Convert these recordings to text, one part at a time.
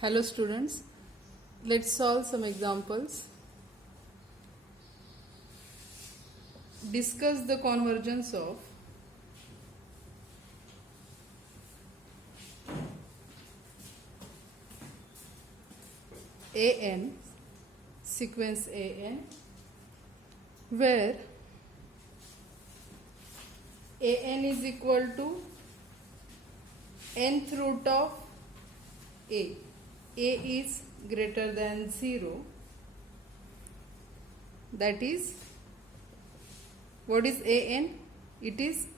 Hello students, let's solve some examples. Discuss the convergence of AN, sequence AN, where AN is equal to nth root of A. A is greater than 0. That is, what is AN? It is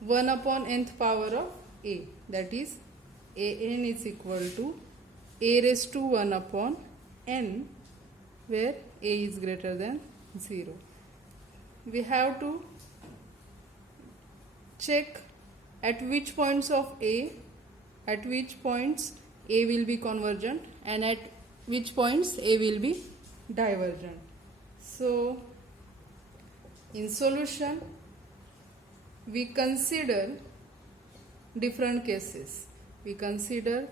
1 upon nth power of A. That is, AN is equal to A raised to 1 upon n, where A is greater than 0. We have to check at which points of A, at which points A will be convergent and at which points A will be divergent. So, in solution, we consider different cases. We consider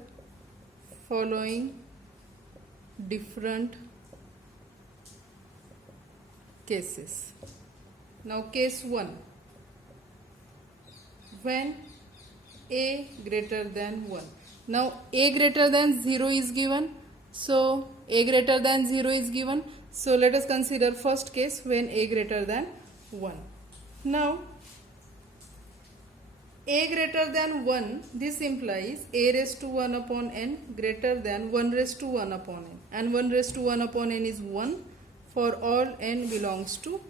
following different cases. Now, case 1. When A greater than 1. Now, A greater than 0 is given. So, A greater than 0 is given. So, let us consider first case when A greater than 1. Now, A greater than 1, this implies A raised to 1 upon n greater than 1 raised to 1 upon n. And 1 raised to 1 upon n is 1 for all n belongs to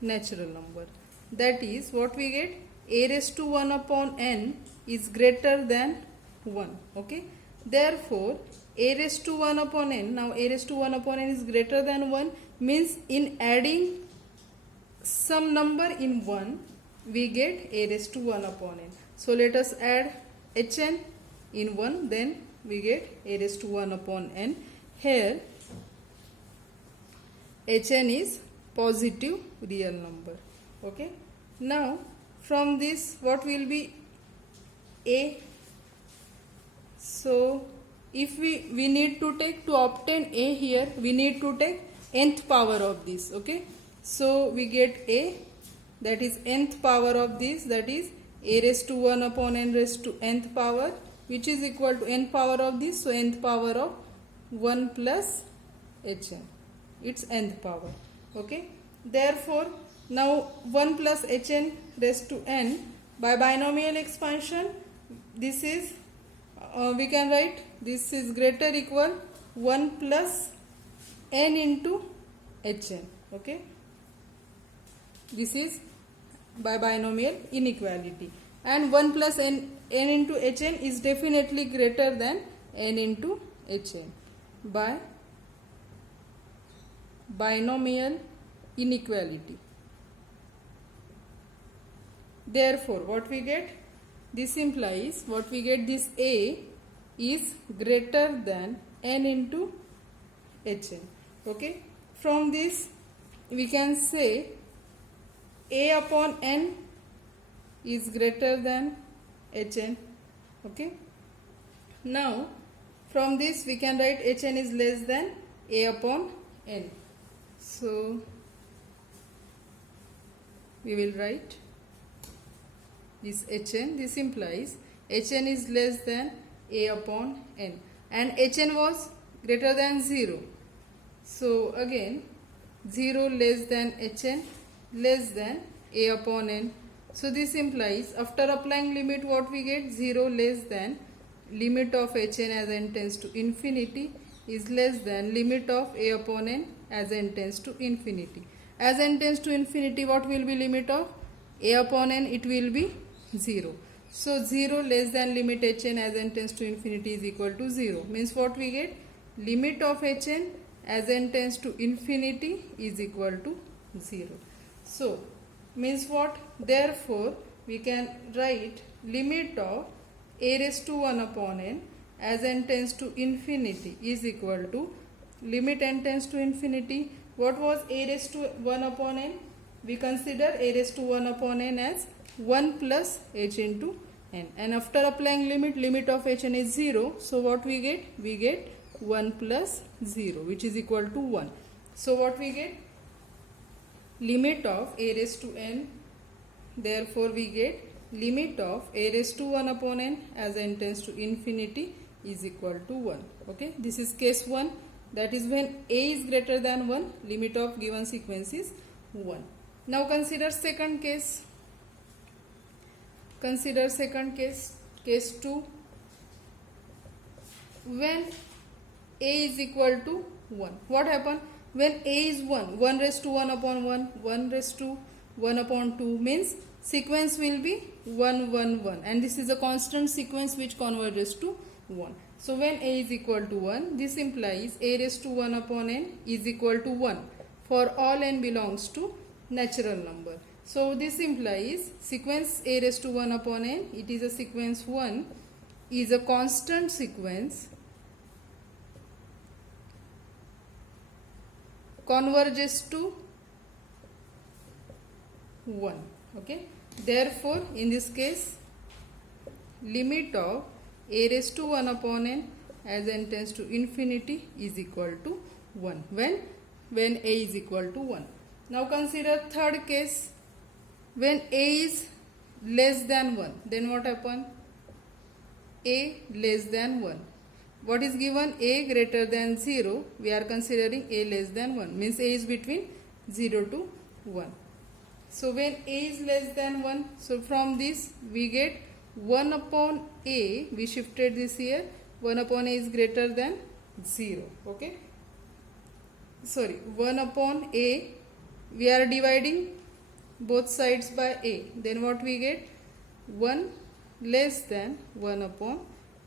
natural number. That is, what we get? A raised to 1 upon n is greater than 1. Okay. Therefore, A raised to 1 upon n, now A raised to 1 upon n is greater than 1, means in adding some number in 1, we get A raised to 1 upon n. So, let us add Hn in 1, then we get A raised to 1 upon n. Here, Hn is positive real number. Okay. Now, from this, what will be A? So, if we need to take, to obtain A here, we need to take nth power of this. Okay. So, we get A, that is nth power of this, that is A raised to 1 upon n raised to nth power, which is equal to nth power of this. So, nth power of 1 plus Hn. It's nth power. Okay. Therefore, now 1 plus Hn raised to n, by binomial expansion, this is, we can write this is greater equal 1 plus n into Hn. Okay. This is by binomial inequality. And 1 plus n into Hn is definitely greater than n into Hn by binomial inequality. Therefore, what we get? This implies what we get, this A is greater than n into Hn. Okay. From this, we can say A upon n is greater than Hn. Okay. Now, from this, we can write Hn is less than A upon n. So, we will write this Hn. This implies Hn is less than A upon n. And Hn was greater than 0. So, again, 0 less than Hn less than A upon n. So, this implies after applying limit, what we get? 0 less than limit of Hn as n tends to infinity is less than limit of A upon n as n tends to infinity. As n tends to infinity, what will be limit of A upon n? It will be 0. So, 0 less than limit Hn as n tends to infinity is equal to 0. Means what we get? Limit of Hn as n tends to infinity is equal to 0. So, means what? Therefore, we can write limit of A raised to 1 upon n as n tends to infinity is equal to limit n tends to infinity. What was A raised to 1 upon n? We consider A raised to 1 upon n as 1 plus h into n. And after applying limit of hn is 0. So what we get? We get 1 plus 0, which is equal to 1. So what we get? Limit of a raised to n. Therefore we get limit of a raised to 1 upon n as n tends to infinity is equal to 1. Okay, this is case 1. That is when a is greater than 1, limit of given sequence is 1. Now consider second case. Consider second case, case 2. When a is equal to 1. What happened? When a is 1, 1 raised to 1 upon 1, 1 raised to 1 upon 2 means sequence will be 1, 1, 1. And this is a constant sequence which converges to 1. So when a is equal to 1, this implies a raised to 1 upon n is equal to 1 for all n belongs to natural number. So this implies sequence a raised to 1 upon n, it is a sequence 1, is a constant sequence converges to 1. Okay. Therefore, in this case, limit of a raised to 1 upon n as n tends to infinity is equal to 1 when a is equal to 1. Now consider third case. When a is less than 1, then what happen? A less than 1. What is given? A greater than 0. We are considering a less than 1. Means a is between 0 to 1. So when a is less than 1, so from this we get 1 upon a. We shifted this here. 1 upon a is greater than 0. Okay. Sorry, 1 upon a. We are dividing both sides by a. Then what we get? 1 less than 1 upon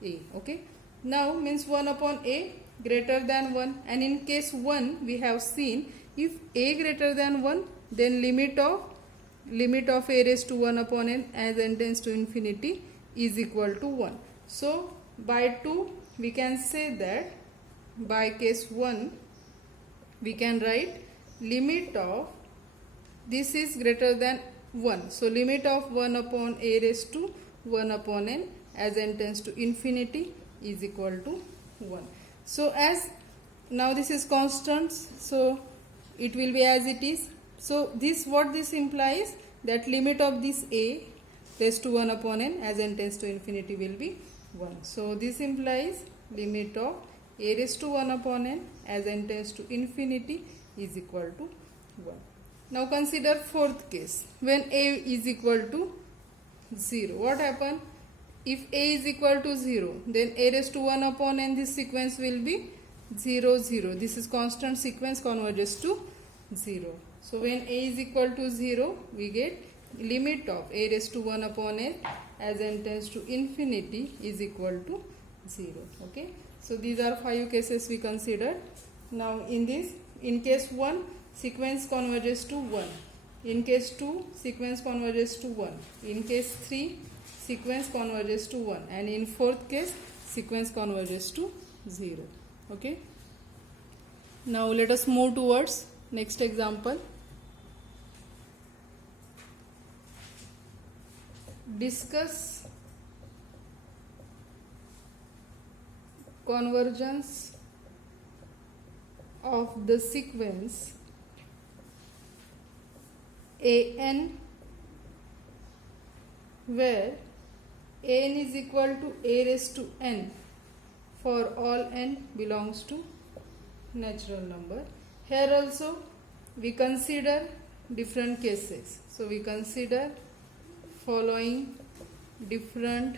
a. Okay. Now means 1 upon a greater than 1, and in case 1 we have seen if a greater than 1, then limit of a raised to 1 upon n as n tends to infinity is equal to 1. So by 2 we can say that by case 1 we can write limit of this is greater than 1. So limit of 1 upon a raised to 1 upon n as n tends to infinity is equal to 1. So as now this is constants, so it will be as it is. So this what this implies, that limit of this a raised to 1 upon n as n tends to infinity will be 1. So this implies limit of a raised to 1 upon n as n tends to infinity is equal to 1. Now consider fourth case. When a is equal to 0, what happen? If a is equal to 0, then a raised to 1 upon n, this sequence will be 0, 0. This is constant sequence converges to 0. So when a is equal to 0, we get limit of a raised to 1 upon n as n tends to infinity is equal to 0. Okay. So these are 5 cases we considered. Now in this, in case 1, sequence converges to 1. In case 2, sequence converges to 1. In case 3, sequence converges to 1, and in fourth case sequence converges to 0. Okay. Now let us move towards next example. Discuss convergence of the sequence an where an is equal to a raised to n for all n belongs to natural number. Here also we consider different cases. So we consider following different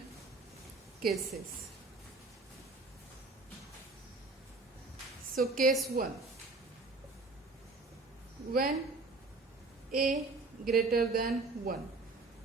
cases. So case 1, when a greater than 1.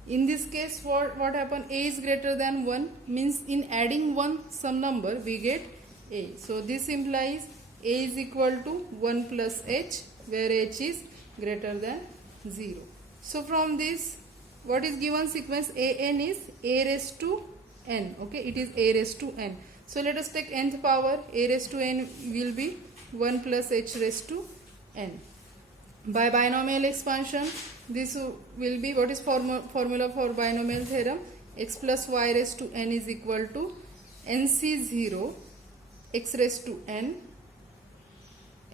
In this case, what happened? A is greater than 1 means in adding one some number we get a. So this implies a is equal to 1 plus h, where h is greater than 0. So from this, what is given sequence an is a raised to n. Okay, it is a raised to n. So let us take nth power. A raised to n will be 1 plus h raised to n. By binomial expansion, this will be, what is formula for binomial theorem? x plus y raised to n is equal to nc0 x raised to n,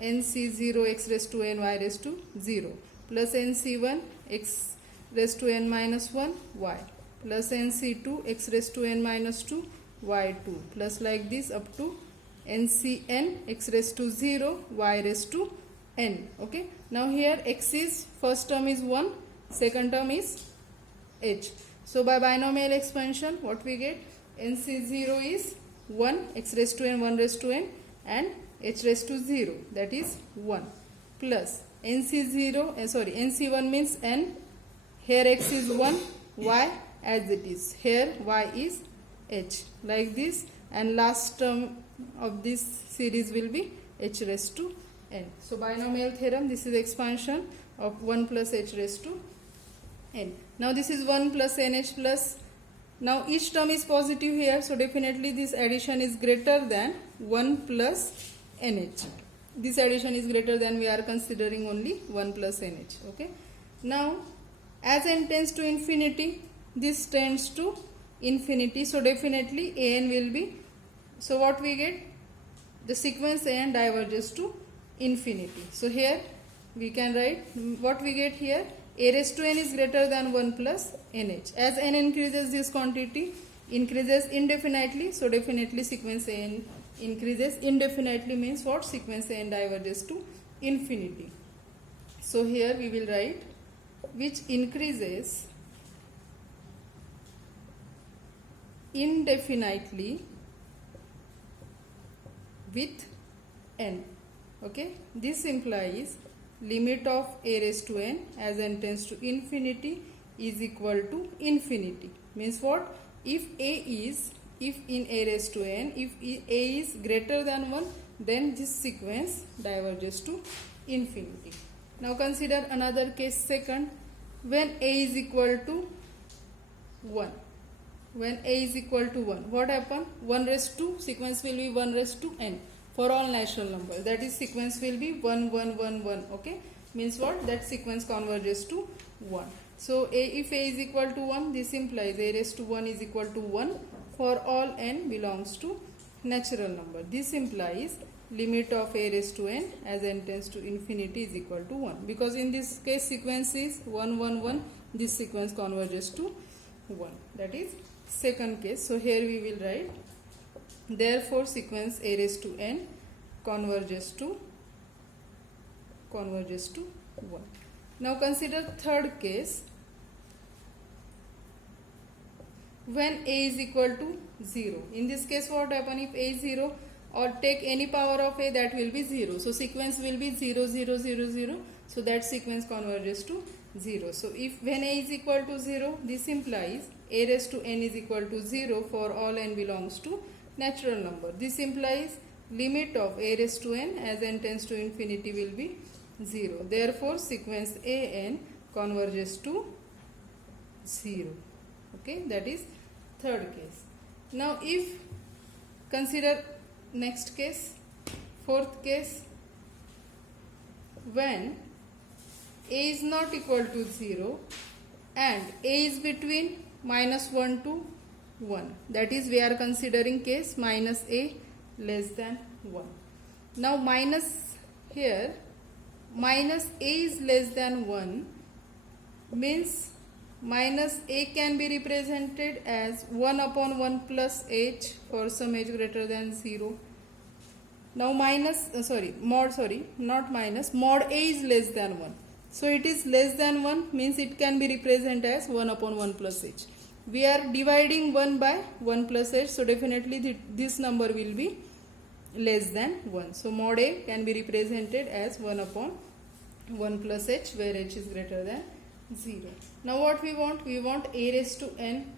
nc0 x raised to n y raised to 0 plus nc1 x raised to n minus 1 y plus nc2 x raised to n minus 2 y2 plus like this up to ncn x raised to 0 y raised to n. Okay, now here x is first term is 1, second term is h. So by binomial expansion what we get, nc0 is 1 x raised to n 1 raised to n and h raised to 0, that is 1 plus nc1 means n, here x is 1, y as it is, here y is h, like this, and last term of this series will be h raised to n. So binomial theorem, this is expansion of 1 plus h raised to n. Now this is 1 plus nh plus, now each term is positive here, so definitely this addition is greater than 1 plus nh. This addition is greater than, we are considering only 1 plus nh. Okay. Now as n tends to infinity, this tends to infinity, so definitely an will be, so what we get, the sequence an diverges to infinity. So here we can write what we get here, a raised to n is greater than 1 plus nh. As n increases, this quantity increases indefinitely, so definitely sequence an increases indefinitely, means what, sequence an diverges to infinity. So here we will write which increases indefinitely with n. Okay, this implies limit of a raised to n as n tends to infinity is equal to infinity, means what, if in a raised to n, if a is greater than 1, then this sequence diverges to infinity. Now consider another case second, when a is equal to 1. When a is equal to 1, what happen? 1 raised to, sequence will be 1 raised to n for all natural numbers, that is sequence will be 1 1 1 1. Okay, means what, that sequence converges to 1. So if a is equal to 1, this implies a raised to 1 is equal to 1 for all n belongs to natural number. This implies limit of a raised to n as n tends to infinity is equal to 1, because in this case sequence is 1 1 1, this sequence converges to 1, that is second case. So here we will write, therefore sequence a raised to n converges to 1. Now consider third case, when a is equal to 0. In this case what happen, if a is 0 or take any power of a, that will be 0, so sequence will be 0 0 0 0, so that sequence converges to 0. So if when a is equal to 0, this implies a raised to n is equal to 0 for all n belongs to natural number. This implies limit of a raised to n as n tends to infinity will be 0. Therefore sequence an converges to 0. Okay, that is third case. Now if consider next case, fourth case, when a is not equal to 0 and a is between minus 1 to 1, that is we are considering case minus a less than 1. Now minus, here minus a is less than 1 means minus a can be represented as 1 upon 1 plus h for some h greater than 0. Now mod a is less than 1. So it is less than 1 means it can be represented as 1 upon 1 plus h. We are dividing 1 by 1 plus h, so definitely this number will be less than 1. So mod a can be represented as 1 upon 1 plus h, where h is greater than 0. Now what we want? We want a raised to n.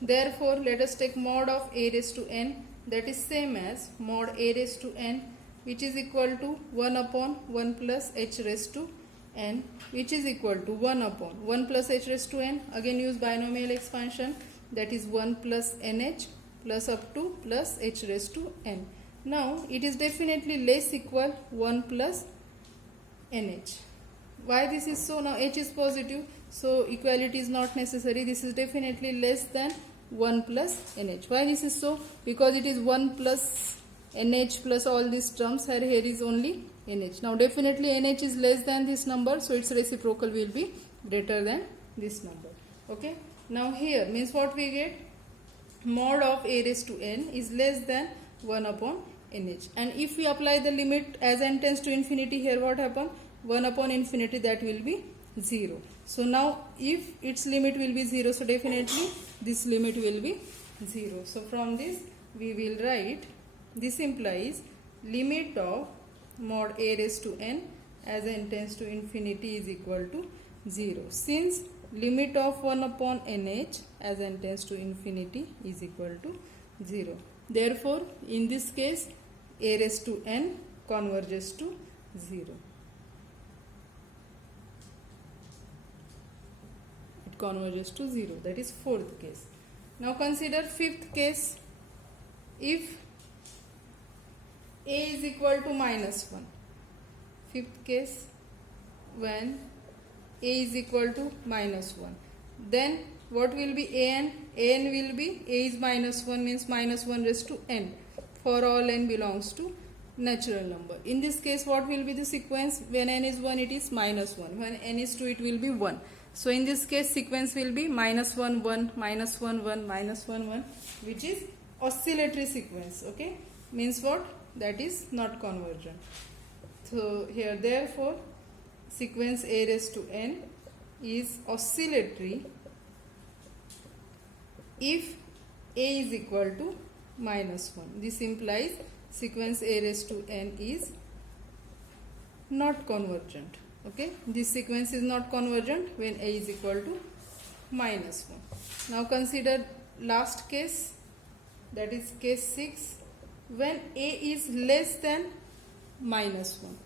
Therefore let us take mod of a raised to n, that is same as mod a raised to n, which is equal to 1 upon 1 plus h raised to n, which is equal to 1 upon 1 plus h raised to n. Again use binomial expansion, that is 1 plus nh plus up to plus h raised to n. Now it is definitely less equal 1 plus nh. Why this is so? Now h is positive, so equality is not necessary. This is definitely less than 1 plus nh. Why this is so? Because it is 1 plus nh plus all these terms. Here is only nh. Now definitely nh is less than this number, so its reciprocal will be greater than this number. Okay. Now here means what we get? Mod of a raised to n is less than 1 upon nh. And if we apply the limit as n tends to infinity, here what happen? 1 upon infinity, that will be 0. So now if its limit will be 0, so definitely this limit will be 0. So from this we will write, this implies limit of mod a raised to n as n tends to infinity is equal to 0. Since limit of 1 upon nh as n tends to infinity is equal to 0. Therefore, in this case, a raised to n converges to 0. It converges to 0. That is fourth case. Now consider fifth case. If a is equal to minus 1. Fifth case, when a is equal to minus 1. Then what will be an? An will be, a is minus 1 means minus 1 raised to n. For all n belongs to natural number. In this case, what will be the sequence? When n is 1, it is minus 1. When n is 2, it will be 1. So in this case, sequence will be minus 1, 1, minus 1, 1, minus 1, 1, which is oscillatory sequence. Okay? Means what? That is not convergent. So here, therefore, sequence a raised to n is oscillatory if a is equal to minus 1. This implies sequence a raised to n is not convergent. Okay, this sequence is not convergent when a is equal to minus 1. Now consider last case, that is case 6, when a is less than minus 1.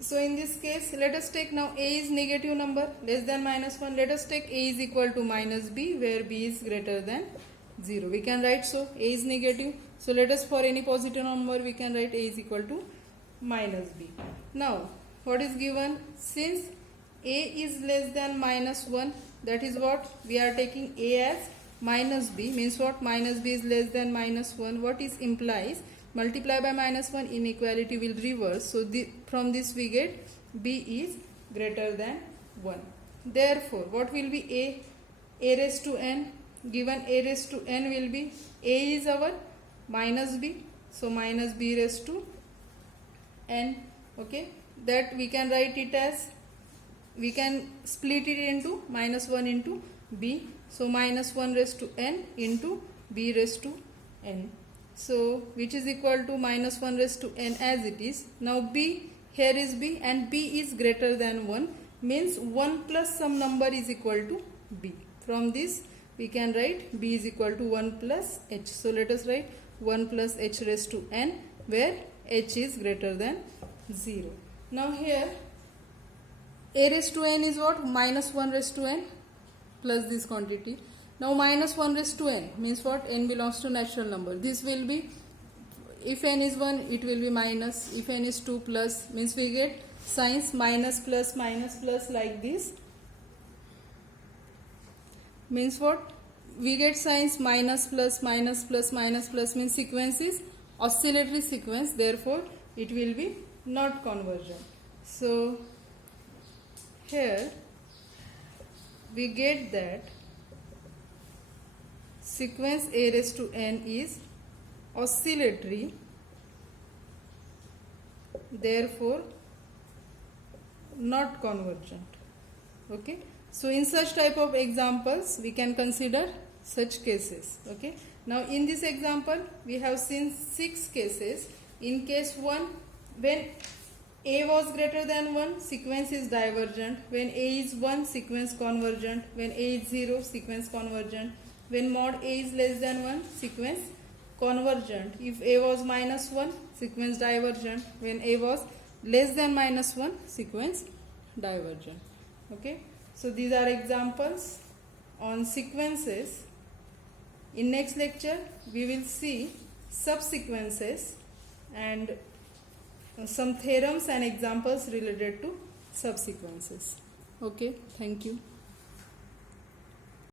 So in this case, let us take now a is negative number, less than minus 1. Let us take a is equal to minus b, where b is greater than 0. We can write so, a is negative. So let us, for any positive number, we can write a is equal to minus b. Now, what is given? Since a is less than minus 1, that is what? We are taking a as minus b, means what? Minus b is less than minus 1. What is implies? Multiply by minus 1, inequality will reverse. So from this we get b is greater than 1. Therefore, what will be a? A raised to n. Given a raised to n will be, a is our minus b. So minus b raised to n. Okay. That we can write it as, we can split it into minus 1 into b. So minus 1 raised to n into b raised to n. So which is equal to minus 1 raised to n as it is. Now b, here is b, and b is greater than 1, means 1 plus some number is equal to b. From this we can write b is equal to 1 plus h. So let us write 1 plus h raised to n, where h is greater than 0. Now here a raised to n is what? Minus 1 raised to n plus this quantity. Now minus 1 raised to n means what? N belongs to natural number. This will be, if n is 1, it will be minus. If n is 2, plus, means we get signs minus plus like this. Means what? We get signs minus plus means sequence is oscillatory sequence. Therefore, it will be not convergent. So here we get that sequence a raised to n is oscillatory, therefore not convergent. Okay. So in such type of examples we can consider such cases. Okay. Now in this example we have seen 6 cases. In case 1, when a was greater than 1, sequence is divergent. When a is 1, sequence convergent. When a is 0, sequence convergent. When mod a is less than 1, sequence convergent. If a was minus 1, sequence divergent. When a was less than minus 1, sequence divergent. Okay. So these are examples on sequences. In next lecture we will see subsequences and some theorems and examples related to subsequences. Okay, thank you.